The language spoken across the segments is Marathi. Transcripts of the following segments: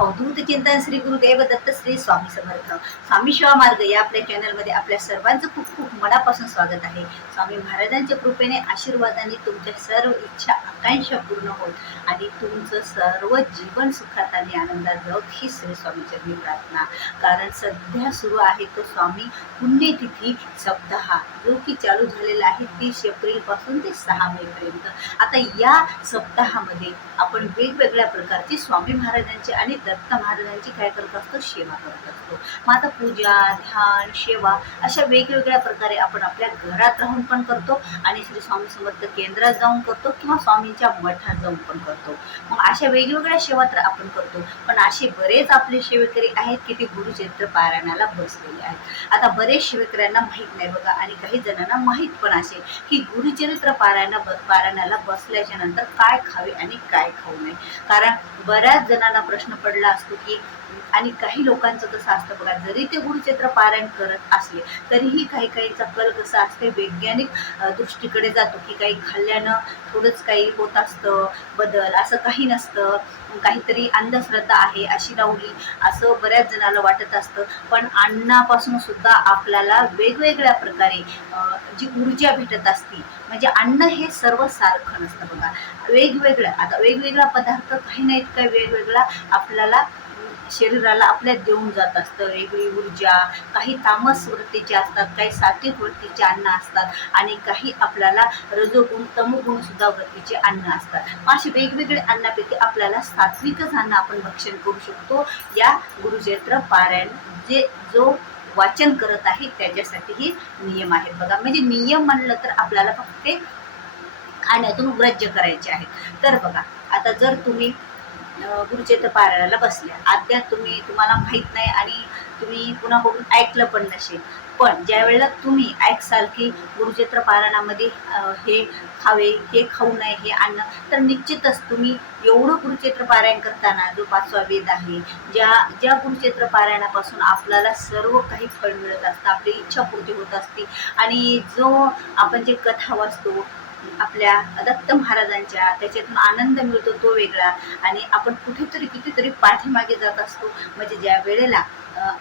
अवधूत चिंतन श्री गुरुदेव दत्त श्री स्वामी समर्थ. स्वामी शिवा मार्ग या आपल्या चॅनलमध्ये आपल्या सर्वांचं खूप खूप मनापासून स्वागत आहे. स्वामी महाराजांच्या कृपेने आशीर्वादाने तुमच्या सर्व इच्छा आकांक्षा पूर्ण होत आणि तुमचं सर्व जीवन सुखात आणि आनंदात जाऊ ही श्री स्वामीचरणी प्रार्थना. कारण सध्या सुरू आहे तो स्वामी पुण्यतिथी सप्ताह. जो की चालू झालेला आहे तीस एप्रिलपासून ते सहा मे पर्यंत आता या सप्ताहामध्ये आपण वेगवेगळ्या प्रकारची स्वामी महाराजांचे आणि दत्त महाराजांची काय करत असतो सेवा करत असतो. मग आता पूजा ध्यान सेवा अशा वेगवेगळ्या प्रकारे आपण आपल्या घरात राहून पण करतो आणि श्री स्वामी समर्थ केंद्रात जाऊन करतो किंवा स्वामींच्या मठात जाऊन पण करतो. मग अशा वेगवेगळ्या सेवा तर आपण करतो. पण असे बरेच आपले सेवेकरी आहेत की ते गुरुचरित्र पारायणाला बसलेले आहेत. आता बरेच सेवेकऱ्यांना माहीत नाही बघा आणि काही जणांना माहीत पण असेल की गुरुचरित्र पारायणा पारायणाला बसल्याच्या नंतर काय खावे आणि काय खाऊ नये. कारण बऱ्याच जणांना प्रश्न पडला असतो की आणि काही लोकांचं कसं असतं बघा जरी ते गुरुचित्र पारायण करत असले तरीही काही काहीचा कल कसा असते वैज्ञानिक दृष्टीकडे जातो की काही खाल्ल्यानं थोडंच काही होत असतं बदल असं काही नसतं काहीतरी अंधश्रद्धा आहे अशी लावली असं बऱ्याच जणाला वाटत असतं. पण अन्नापासून सुद्धा आपल्याला वेगवेगळ्या प्रकारे जी ऊर्जा भेटत असती म्हणजे अन्न हे सर्व सारखं नसतं बघा. वेगवेगळं आता वेगवेगळा पदार्थ काही नाहीत काय वेगवेगळा आपल्याला शरीराला आपल्या देऊन जात असतं. वेगळी ऊर्जा काही तामस वृत्तीचे असतात काही सात्विक वृत्तीचे अन्न असतात आणि काही आपल्याला रजोगुण तमोगुण सुद्धा वृत्तीचे अन्न असतात. असे वेगवेगळे अन्नापैकी आपल्याला सात्विकच अन्न आपण भक्षण करू शकतो. या गुरुचरित्र पारायण जे जो वाचन करत आहे त्याच्यासाठीही नियम आहेत. बघा म्हणजे नियम म्हणलं तर आपल्याला फक्त खाण्यातून व्रज्य करायचे आहेत. तर बघा आता जर तुम्ही गुरुचेत पारायणाला बसल्या. अद्याप तुम्ही तुम्हाला माहीत नाही आणि तुम्ही पुन्हा ऐकलं पण नसेल. पण ज्या वेळेला तुम्ही ऐकसाल की गुरुचेत्र पारायणामध्ये हे खावे हे खाऊ नये हे आणणं तर निश्चितच तुम्ही एवढं गुरुचेत्र पारायण करताना जो पाचवा वेद आहे ज्या ज्या गुरुचेत्र पारायणापासून आपल्याला सर्व काही फळ मिळत असतं आपली इच्छापूर्ती होत असते. आणि जो आपण जे कथा वाचतो आपल्या दत्त महाराजांच्या त्याच्यातून आनंद मिळतो तो वेगळा. आणि आपण कुठेतरी कितीतरी पाठीमागे जात असतो. म्हणजे ज्या वेळेला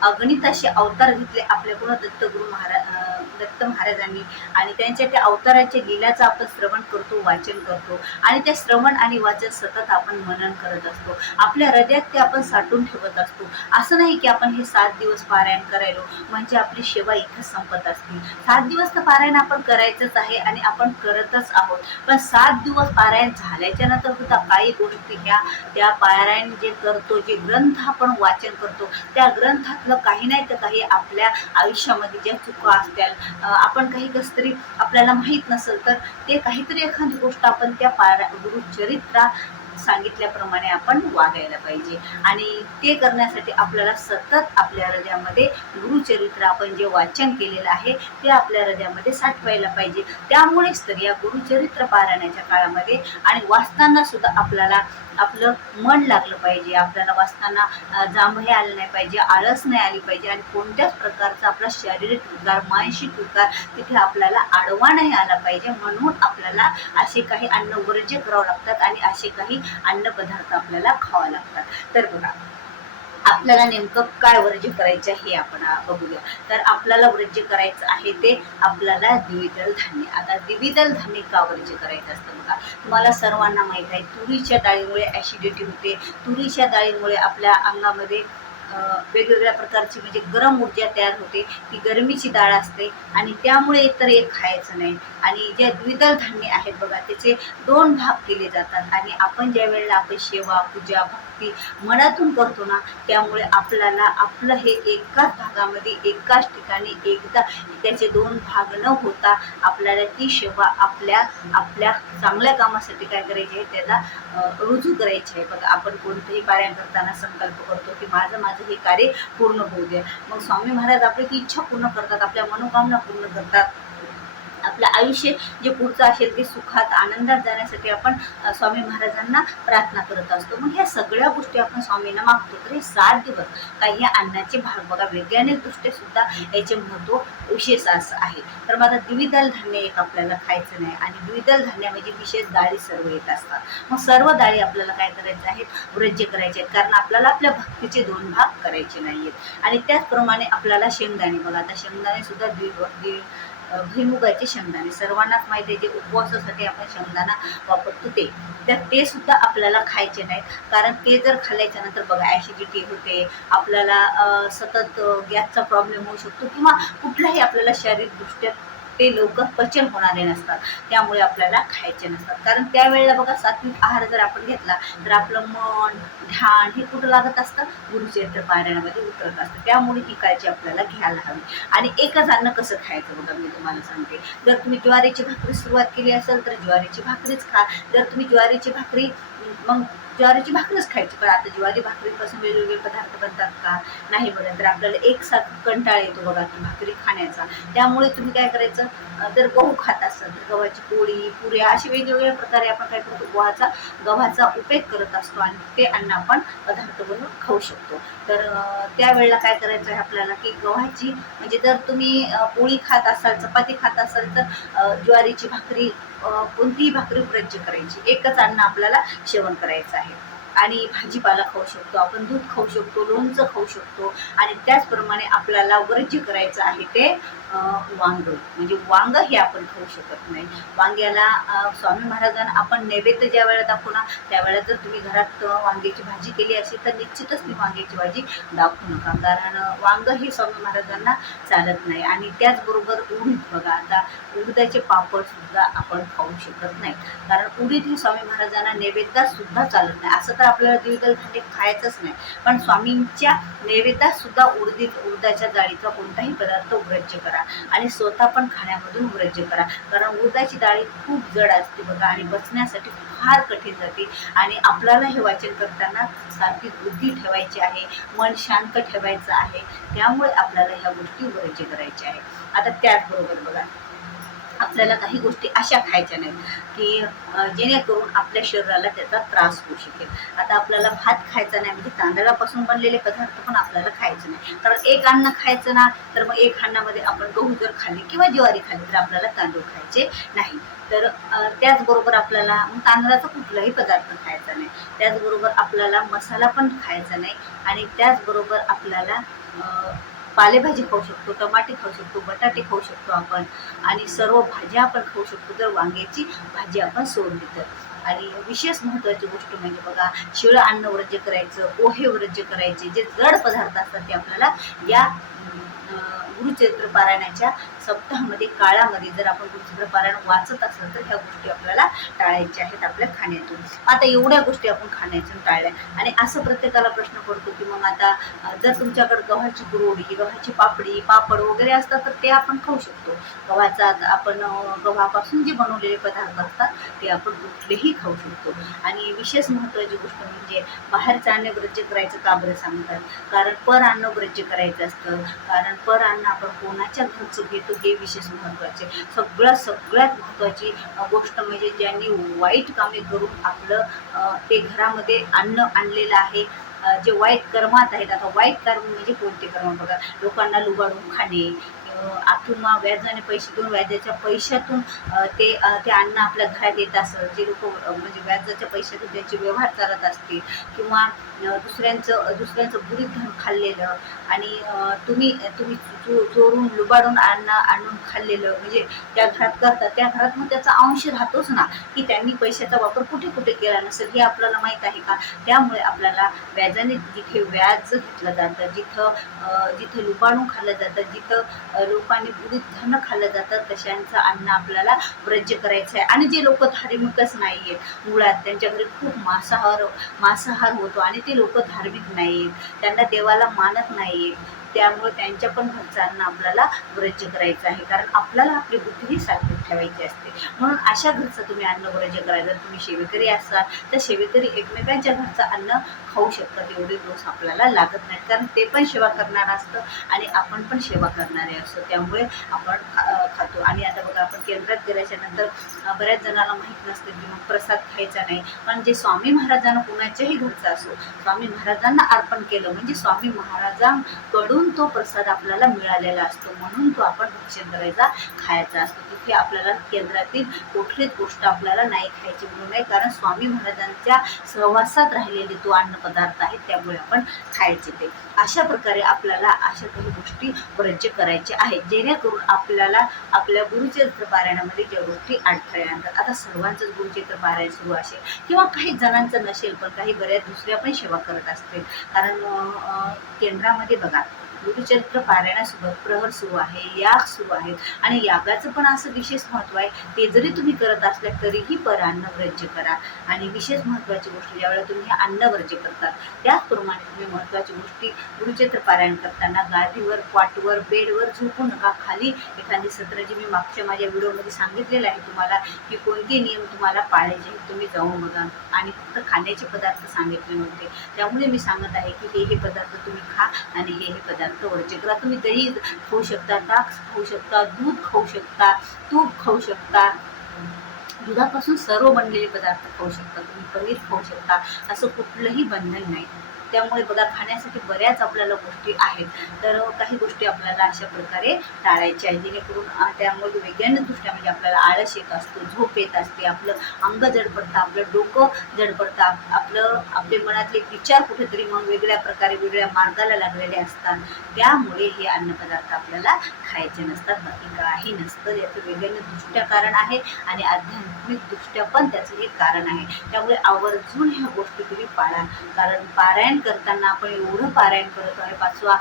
अगणित असे अवतार घेतले आपल्याकडून दत्तगुरु महाराज दत्त महाराजांनी आणि त्यांच्या त्या अवताराच्या लिलाचं आपण श्रवण करतो वाचन करतो. आणि त्या श्रवण आणि वाचन सतत आपण मनन करत असतो. आपल्या हृदयात ते आपण साठवून ठेवत असतो. असं नाही की आपण हे सात दिवस पारायण करायलो म्हणजे आपली सेवा इथं संपत असते. सात दिवस तर पारायण आपण करायचंच आहे आणि आपण करतच आहोत. पण सात दिवस पारायण झाल्याच्यानंतर सुद्धा काही गोष्टी ह्या त्या पारायण जे करतो जे ग्रंथ आपण वाचन करतो त्या ग्रंथातलं काही नाही तर काही आपल्या आयुष्यामध्ये ज्या चुका असतील आपण काही कसं तरी आपल्याला माहीत नसेल तर ते काहीतरी एखादी गोष्ट आपण त्या पारा गुरुचरित्रा सांगितल्याप्रमाणे आपण वागायला पाहिजे. आणि ते करण्यासाठी आपल्याला सतत आपल्या हृदयामध्ये गुरुचरित्र आपण जे वाचन केलेलं आहे ते आपल्या हृदयामध्ये साठवायला पाहिजे. त्यामुळेच तर या गुरुचरित्र पारायणाच्या काळामध्ये आणि वाचताना सुद्धा आपल्याला आपलं मन लागलं पाहिजे. आपल्याला वाचताना जांभ हे आलं नाही पाहिजे आळस नाही आली पाहिजे आणि कोणत्याच प्रकारचा आपला शारीरिक विकार मानसिक विकार तिथे आपल्याला आडवा नाही आला पाहिजे. म्हणून आपल्याला असे काही अन्न वर्ज्य करावं लागतात आणि असे काही अन्नपदार्थ आपल्याला खावा लागतात. तर बघा आपल्याला नेमकं काय वर्ज्य करायचं हे आपण बघूया. तर आपल्याला वर्ज्य करायचं आहे ते आपल्याला द्विदल धान्य. आता द्विदल धान्य का वर्ज्य करायचं असतं बघा. तुम्हाला सर्वांना माहीत आहे तुरीच्या डाळीमुळे ॲसिडिटी होते. तुरीच्या डाळीमुळे आपल्या अंगामध्ये वेगवेगळ्या प्रकारची म्हणजे गरम ऊर्जा तयार होते ती गरमीची डाळ असते आणि त्यामुळे तर एक खायचं नाही. आणि ज्या द्विदल धान्य आहेत बघा त्याचे दोन भाग केले जातात आणि आपण ज्या वेळेला आपण सेवा पूजा भक्ती मनातून करतो ना त्यामुळे आपल्याला आपलं हे एकाच भागामध्ये एकाच ठिकाणी एकदा त्याचे दोन भाग न होता आपल्याला ती सेवा आपल्या आपल्या चांगल्या कामासाठी काय करायची आहे त्याला रुजू करायची आहे. बघा आपण कोणतंही पारायण करताना संकल्प करतो की माझं माझं हे कार्य पूर्ण होऊ द्या. मग स्वामी महाराज आपली ती इच्छा पूर्ण करतात आपल्या मनोकामना पूर्ण करतात. आपलं आयुष्य जे पुढचं असेल ते सुखात आनंदात जाण्यासाठी आपण स्वामी महाराजांना प्रार्थना करत असतो. मग ह्या सगळ्या गोष्टी आपण स्वामींना मागतो. तर हे सात दिवस काही या अन्नाचे भाग बघा. वैज्ञानिक दृष्ट्या सुद्धा याचे महत्त्व विशेष असं आहे. तर माझा द्विदल धान्य एक आपल्याला खायचं नाही आणि द्विदल धान्य म्हणजे विशेष डाळी सर्व येत असतात. मग सर्व डाळी आपल्याला काय करायचे आहेत? व्रज्य करायचे आहेत. कारण आपल्याला आपल्या भक्तीचे दोन भाग करायचे नाही आहेत आणि त्याचप्रमाणे आपल्याला शेंगदाणे बघा आता शेंगदाणे सुद्धा द्वि द्वि भुईमुगाचे शेंगदाणे. सर्वांनाच माहिती आहे जे उपवासासाठी आपण शेंगदाणा वापरतो ते. तर ते सुद्धा आपल्याला खायचे नाहीत. कारण ते जर खाल्ल्याच्या नंतर बघा ॲसिडिटी होते आपल्याला सतत गॅसचा प्रॉब्लेम होऊ शकतो किंवा कुठलाही आपल्याला शारीरिकदृष्ट्या ते लवकर पचन होणारे नसतात. त्यामुळे आपल्याला खायचे नसतात. कारण त्यावेळेला बघा सात्विक आहार जर आपण घेतला तर आपलं मन ध्यान हे कुठं लागत असतं? गुरुचरित्र पारायणामध्ये उतरत असतं. त्यामुळे ही काळजी आपल्याला घ्यायला हवी. आणि एकच अन्न कसं खायचं बघा मी तुम्हाला सांगते. जर तुम्ही ज्वारीची भाकरी सुरुवात केली असेल तर ज्वारीची भाकरीच खा. जर तुम्ही ज्वारीची भाकरी मग ज्वारीची भाकरीच खायची. पण आता ज्वारी भाकरीपासून वेगवेगळे पदार्थ बनतात का? नाही बनत. तर आपल्याला एकसाथ कंटाळा येतो बघा ती भाकरी खाण्याचा. त्यामुळे तुम्ही काय करायचं? जर गहू खात असाल तर गव्हाची पोळी पुऱ्या असे वेगवेगळ्या प्रकारे आपण काय करतो? गव्हाचा गव्हाचा उपयोग करत असतो आणि ते अन्न आपण पदार्थ बनवून खाऊ शकतो. तर त्यावेळेला काय करायचं आहे आपल्याला की गव्हाची म्हणजे जर तुम्ही पोळी खात असाल चपाती खात असाल तर ज्वारीची भाकरी कोणतीही भाकरी प्रज्य करायची. एकच अन्न आपल्याला सेवन करायचं आहे. आणि भाजीपाला खाऊ शकतो आपण दूध खाऊ शकतो लोणचं खाऊ शकतो. आणि त्याचप्रमाणे आपल्याला वर्ज्य करायचं आहे ते वांग. म्हणजे वांग हे आपण खाऊ शकत नाही. वांग्याला स्वामी महाराजांना आपण नैवेद्य ज्या वेळेला दाखवू ना त्यावेळेला जर तुम्ही घरात वांग्याची भाजी केली असेल तर निश्चितच ती वांग्याची भाजी दाखवू नका. कारण वांग हे स्वामी महाराजांना चालत नाही. आणि त्याचबरोबर उडीद बघा. आता उडदाचे पापड सुद्धा आपण खाऊ शकत नाही. कारण उडीद हे स्वामी महाराजांना नैवेद्यातसुद्धा चालत नाही. असं तर आपल्याला द्विदल धान्य खायचंच नाही. पण स्वामींच्या नैवेद्यात सुद्धा उडदीत उडदाच्या जाळीचा कोणताही पदार्थ व्रज्य करा. आणि स्वतः पण खाण्यामधून व्रज्य करा. कारण उडदाची डाळी खूप जड असते बघा आणि बसण्यासाठी फार कठीण जाते. आणि आपल्याला हे वाचन करताना सारखी बुद्धी ठेवायची आहे मन शांत ठेवायचं आहे. त्यामुळे आपल्याला ह्या गोष्टी व्रज्य करायच्या आहे आता त्याचबरोबर बघा आपल्याला काही गोष्टी अशा खायच्या नाहीत की जेणेकरून आपल्या शरीराला त्याचा त्रास होऊ शकेल. आता आपल्याला भात खायचा नाही म्हणजे तांदळापासून बनलेले पदार्थ पण आपल्याला खायचे नाही. कारण एक अन्न खायचं ना तर मग एक अन्नामध्ये आपण गहू जर खाल्ले किंवा ज्वारी खाल्ली तर आपल्याला तांदूळ खायचे नाही. तर त्याचबरोबर आपल्याला मग तांदळाचा कुठलाही पदार्थ खायचा नाही. त्याचबरोबर आपल्याला मसाला पण खायचा नाही. आणि त्याचबरोबर आपल्याला पालेभाजी खाऊ शकतो टमाटे खाऊ शकतो बटाटे खाऊ शकतो आपण. आणि सर्व भाज्या आपण खाऊ शकतो तर वांग्याची भाजी आपण सोडली तर आणि विशेष महत्त्वाची गोष्ट म्हणजे बघा शिळं अन्न वर्ज्य करायचं पोहे वर्ज्य करायचे जे जड पदार्थ असतात ते आपल्याला या गुरुचरित्र पारायणाच्या सप्ताहामध्ये काळामध्ये जर आपण गुरुचरित्र पारायण वाचत असेल तर ह्या गोष्टी आपल्याला टाळायच्या आहेत आपल्या खाण्यातून. आता एवढ्या गोष्टी आपण खाण्यातून टाळल्या. आणि असं प्रत्येकाला प्रश्न पडतो की मग आता जर तुमच्याकडे गव्हाची गुरोडी गव्हाची पापडी पापड वगैरे असतात तर ते आपण खाऊ शकतो. गव्हाचा आपण गव्हापासून जे बनवलेले पदार्थ असतात ते आपण कुठलेही खाऊ शकतो. आणि विशेष महत्त्वाची गोष्ट म्हणजे बाहेरचं अन्न वर्ज्य करायचं का बरं सांगतात? कारण पर अन्न वर्ज्य करायचं असतं. कारण पर अन्न आपण कोणाच्या घरचं घेतो हे विशेष महत्त्वाचे. सगळ्यात सगळ्यात महत्त्वाची गोष्ट म्हणजे ज्यांनी वाईट कामे करून आपलं ते घरामध्ये अन्न आणलेलं आहे जे वाईट कर्मात आहेत. आता वाईट कर्म म्हणजे कोणते कर्म बघा? लोकांना लुबाडून खाणे अं, आतून व्याजाने पैसे देऊन व्याजाच्या पैशातून ते ते अन्न आपल्या घरात येत असं. जे लोक म्हणजे व्याजाच्या पैशातून त्यांचे व्यवहार चालत असतील किंवा दुसऱ्यांचं दुसऱ्यांचं बुरीत धन खाल्लेलं आणि तुम्ही तुम्ही चो- चोरून लुबाडून अन्न आणून खाल्लेलं म्हणजे त्या घरात करतात त्या घरात मग त्याचा अंश राहतोच ना की त्यांनी पैशाचा वापर कुठे कुठे केला नसेल हे आपल्याला माहीत आहे का? त्यामुळे आपल्याला व्याजाने जिथे व्याज घेतलं जातं जिथं जिथं लुबाडून खाल्लं जातं जिथं लोकांनी बुरीत धन खाल्लं जातं तशांचं अन्न आपल्याला व्रज्य करायचं आहे. आणि जे लोक धार्मिकच नाही आहेत मुळात त्यांच्या घरी खूप मांसाहार मांसाहार होतो आणि ते लोक धार्मिक नाही आहेत त्यांना देवाला मानत नाही आहेत त्यामुळे त्यांच्या पण घरचं अन्न आपल्याला व्रज्य करायचं आहे. कारण आपल्याला आपली बुद्धी ही ठेवायची असते. म्हणून अशा घरचं तुम्ही अन्न वर्ज्य करा जर तुम्ही शेवेकरी असाल तर शेवेकरी एकमेकांच्या घरचं अन्न खाऊ शकतात एवढे दोष आपल्याला लागत नाहीत. कारण ते पण सेवा करणार असतं आणि आपण पण सेवा करणारे असतो. त्यामुळे आपण खातो. आणि आता बघा आपण केंद्रात गेल्याच्यानंतर बऱ्याच जणांना माहीत नसते की मग प्रसाद खायचा नाही. पण जे स्वामी महाराजांना कुणाच्याही घरचा असो स्वामी महाराजांना अर्पण केलं म्हणजे स्वामी महाराजांकडून तो प्रसाद आपल्याला मिळालेला असतो. म्हणून तो आपण भक्षण करायचा खायचा असतो. तिथे आपल्याला केंद्रातील कुठलीच गोष्ट आपल्याला नाही खायची म्हणून नाही. कारण स्वामी महाराजांच्या सहवासात राहिलेले तो अन्नपदार्थ आहे त्यामुळे आपण खायचे ते. अशा प्रकारे आपल्याला अशा काही गोष्टी वर्ज्य करायच्या आहेत. जेणेकरून आपल्याला आपल्या गुरुचरित्र पारायणामध्ये ज्या गोष्टी अडथळे आणतात. आता सर्वांचंच गुरुचरित्र पारायण सुरू असेल किंवा काही जणांचं नसेल पण काही बऱ्याच दुसऱ्या पण सेवा करत असतील. कारण केंद्रामध्ये बघा गुरुचरित्र पारायणासोबत प्रहर सुरू आहे याग सुरू आहे आणि यागाचं पण असं विशेष महत्त्व आहे ते जरी तुम्ही करत असल्या तरीही पर अन्नवर्ज्य करा. आणि विशेष महत्त्वाची गोष्ट ज्यावेळेला तुम्ही अन्नवर्ज्य करतात त्याचप्रमाणे तुम्ही महत्त्वाची गोष्टी गुरुचरित्र पारायण करताना गादीवर पाटवर बेडवर झोपू नका. खाली एखादी सत्र जी मी मागच्या माझ्या व्हिडिओमध्ये सांगितलेलं आहे तुम्हाला की कोणते नियम तुम्हाला पाळायचे तुम्ही जाऊन बघा. आणि फक्त खाण्याचे पदार्थ सांगितले नव्हते. त्यामुळे मी सांगत आहे की हे हे पदार्थ तुम्ही खा आणि हे हे पदार्थ वर्ज्य करा तुम्ही दही खाऊ शकता ताक खाऊ शकता दूध खाऊ शकता तूप खाऊ शकता. दुधापासून सर्व बनलेले पदार्थ खाऊ शकता. तुम्ही पनीर खाऊ शकता. असं कुठलंही बंधन नाही. त्यामुळे बघा खाण्यासाठी बऱ्याच आपल्याला गोष्टी आहेत. तर काही गोष्टी आपल्याला अशा प्रकारे टाळायच्या आहेत जेणेकरून त्यामुळे वैज्ञानिकदृष्ट्या म्हणजे आपल्याला आळस येत असतो झोप येत असते आपलं अंग जडपडतं आपलं डोकं जडपडतं आपलं आपले मनातले विचार कुठेतरी मग वेगळ्या प्रकारे वेगळ्या मार्गाला लागलेले असतात. त्यामुळे हे अन्नपदार्थ आपल्याला खायचे नसतात. बाकी काही नसतं. याचं वैज्ञानिकदृष्ट्या कारण आहे आणि आध्यात्मिकदृष्ट्या पण त्याचं हे कारण आहे. त्यामुळे आवर्जून ह्या गोष्टी तुम्ही पाळा. कारण पारायण करताना आपण एवढं पारायण करत आहे पाचवा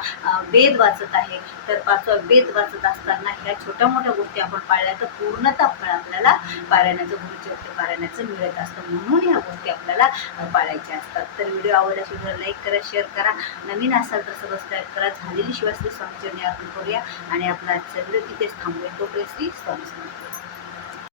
वेद वाचत आहे तर पाचवा वेद वाचत असताना ह्या छोट्या मोठ्या गोष्टी आपण पाळल्या तर पूर्णतः फळ आपल्याला पारायणाचं गुरुचरित्र पारायणाचं मिळत असतं. म्हणून ह्या गोष्टी आपल्याला पाळायच्या असतात. तर व्हिडिओ आवडल्यास व्हिडिओ लाईक करा शेअर करा. नवीन असाल तर सबस्क्राईब करा. झालेली शिवाय श्री स्वामीचरणी अर्पण करूया आणि आपला आजचा व्हिडिओ तिथेच थांबूया. तो श्री स्वामी समर्थ.